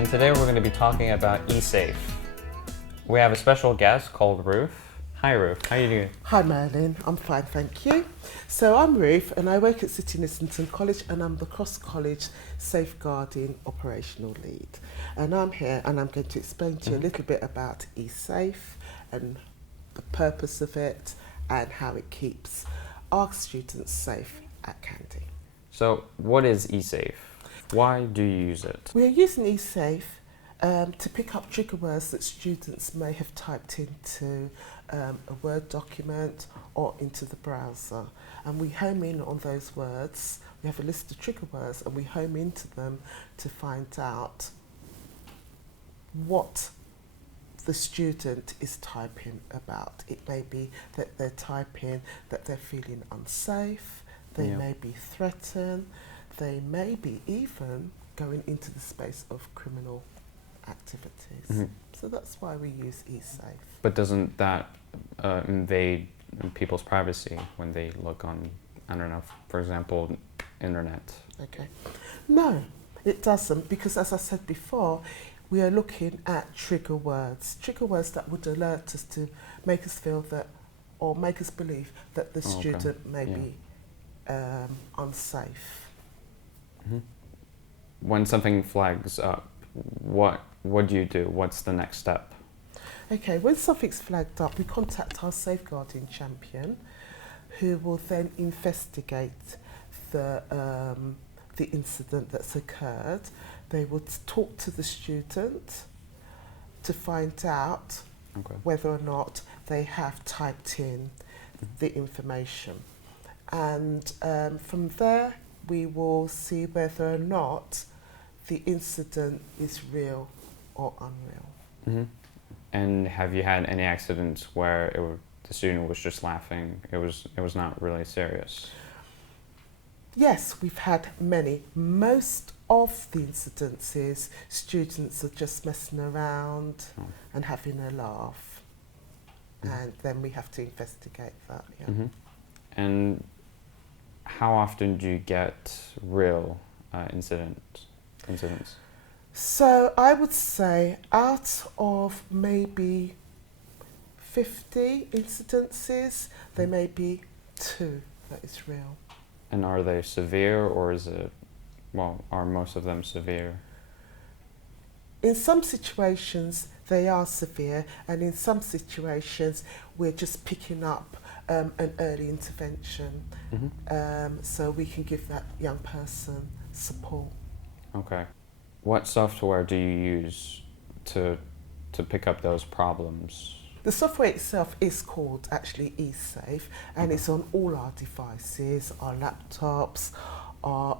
and today we're going to be talking about ESafe. We have a special guest called Ruth. Hi Ruth, how are you doing? Hi Merlin, I'm fine, thank you. So I'm Ruth and I work at City Islington College and I'm the cross-college safeguarding operational lead. And I'm here and I'm going to explain to you a little bit about ESafe and the purpose of it and how it keeps our students safe at Candy. So what is ESafe? Why do you use it? We are using ESafe to pick up trigger words that students may have typed into a Word document or into the browser. And we home in on those words. We have a list of trigger words and we home into them to find out what the student is typing about. It may be that they're typing that they're feeling unsafe, they may be threatened, they may be even going into the space of criminal activities. So that's why we use ESafe. But doesn't that invade people's privacy when they look on, I don't know, for example, internet? Okay. No, it doesn't, because as I said before, we are looking at trigger words that would alert us to make us feel that, or make us believe that the student may be unsafe. When something flags up, what do you do? What's the next step? Okay, when something's flagged up, we contact our safeguarding champion, who will then investigate the incident that's occurred. They would talk to the student to find out whether or not they have typed in the information. And from there, we will see whether or not the incident is real or unreal. And have you had any accidents where the student was just laughing? It was not really serious. Yes, we've had many. Most of the incidences, students are just messing around and having a laugh. And then we have to investigate that. And how often do you get real incidents? So I would say out of maybe 50 incidences, there may be 2 that is real. And are they severe, or is it, are most of them severe? In some situations, they are severe, and in some situations, we're just picking up an early intervention, so we can give that young person support. Okay. What software do you use to pick up those problems? The software itself is called actually ESafe, and it's on all our devices, our laptops, our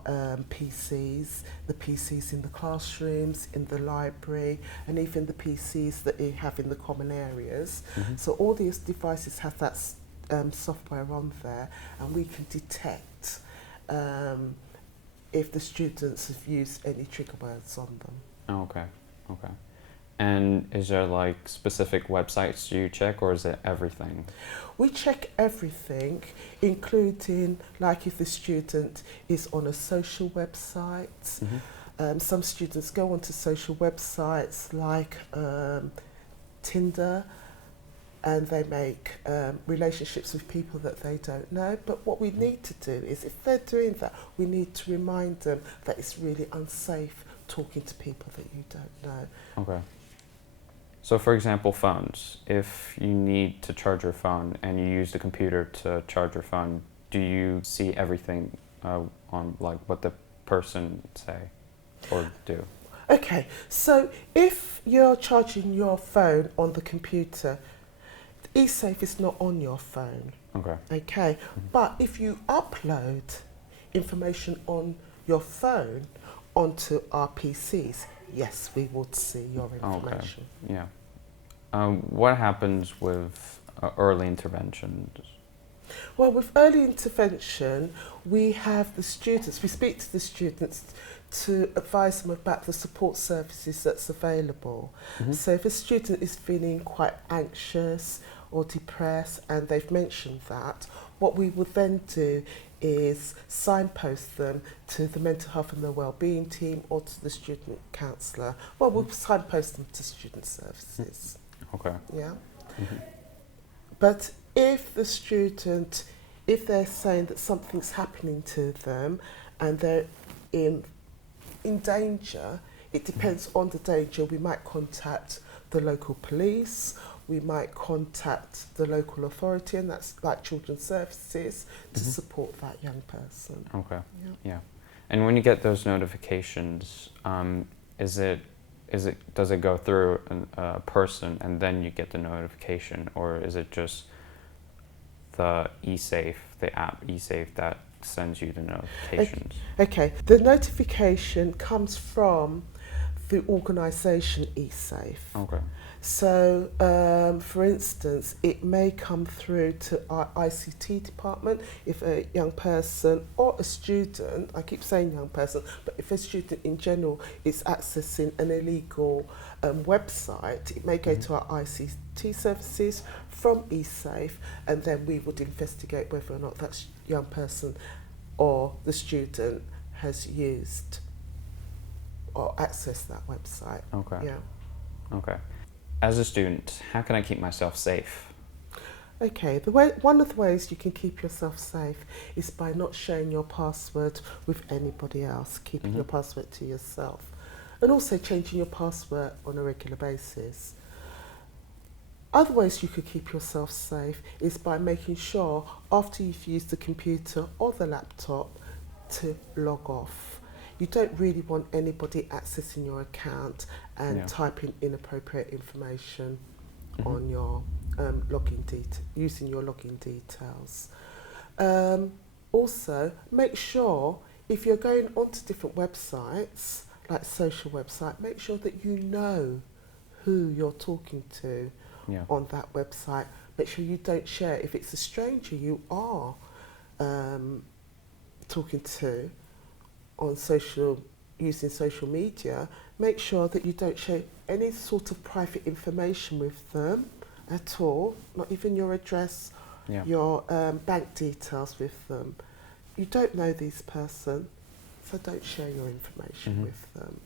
PCs, the PCs in the classrooms, in the library, and even the PCs that we have in the common areas. So all these devices have that software on there, and we can detect if the students have used any trigger words on them. Okay. And is there like specific websites you check, or is it everything? We check everything, including like if the student is on a social website. Some students go onto social websites like Tinder, and they make relationships with people that they don't know. But what we need to do is, if they're doing that, we need to remind them that it's really unsafe talking to people that you don't know. Okay. So for example, phones. If you need to charge your phone and you use the computer to charge your phone, do you see everything on like what the person say or do? Okay, so if you're charging your phone on the computer, ESafe is not on your phone. Okay, but if you upload information on your phone onto our PCs, yes, we would see your information. Yeah. What happens with early interventions? Well, with early intervention, we have the students, we speak to the students to advise them about the support services that's available. So if a student is feeling quite anxious or depressed and they've mentioned that, what we will then do is signpost them to the mental health and the wellbeing team or to the student counsellor. Well, we'll signpost them to student services. Okay. Yeah. Mm-hmm. But if the student, if they're saying that something's happening to them and they're in danger, it depends on the danger. We might contact the local police, we might contact the local authority, and that's like children's services, to support that young person. Okay. Yeah. Yeah. And when you get those notifications, does it go through a person and then you get the notification, or is it just the the app ESafe that sends you the notifications? Okay, the notification comes from the organisation ESafe. Okay. So, for instance, it may come through to our ICT department if a young person or a student, I keep saying young person, but if a student in general is accessing an illegal website, it may go to our ICT services from ESafe, and then we would investigate whether or not that young person or the student has used or accessed that website. Okay. Yeah. Okay. As a student, how can I keep myself safe? Okay, one of the ways you can keep yourself safe is by not sharing your password with anybody else, keeping your password to yourself, and also changing your password on a regular basis. Other ways you could keep yourself safe is by making sure after you've used the computer or the laptop to log off. You don't really want anybody accessing your account and typing inappropriate information on your using your login details. Also, make sure if you're going onto different websites, like social website, make sure that you know who you're talking to on that website. Make sure you don't share. If it's a stranger you are talking to on using social media, make sure that you don't share any sort of private information with them at all, not even your address, your bank details with them. You don't know this person, so don't share your information with them.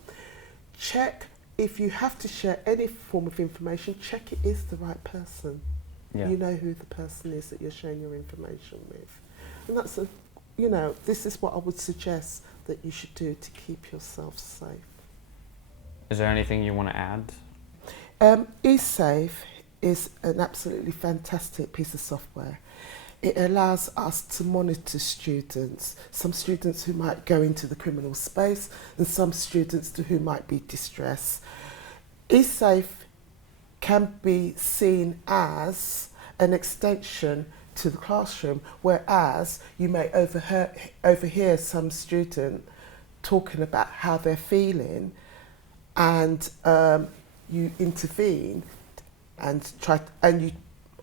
Check, if you have to share any form of information, check it is the right person. Yeah. You know who the person is that you're sharing your information with. And that's this is what I would suggest that you should do to keep yourself safe. Is there anything you want to add? ESafe is an absolutely fantastic piece of software. It allows us to monitor students, some students who might go into the criminal space and some students who might be distressed. ESafe can be seen as an extension to the classroom, whereas you may overhear some student talking about how they're feeling, and you intervene and you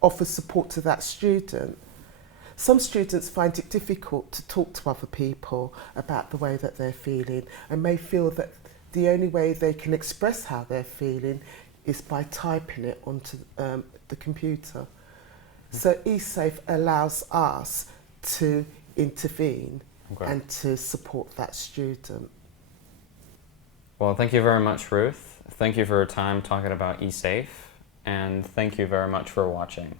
offer support to that student. Some students find it difficult to talk to other people about the way that they're feeling and may feel that the only way they can express how they're feeling is by typing it onto the computer. So ESafe allows us to intervene and to support that student. Well, thank you very much, Ruth. Thank you for your time talking about ESafe, and thank you very much for watching.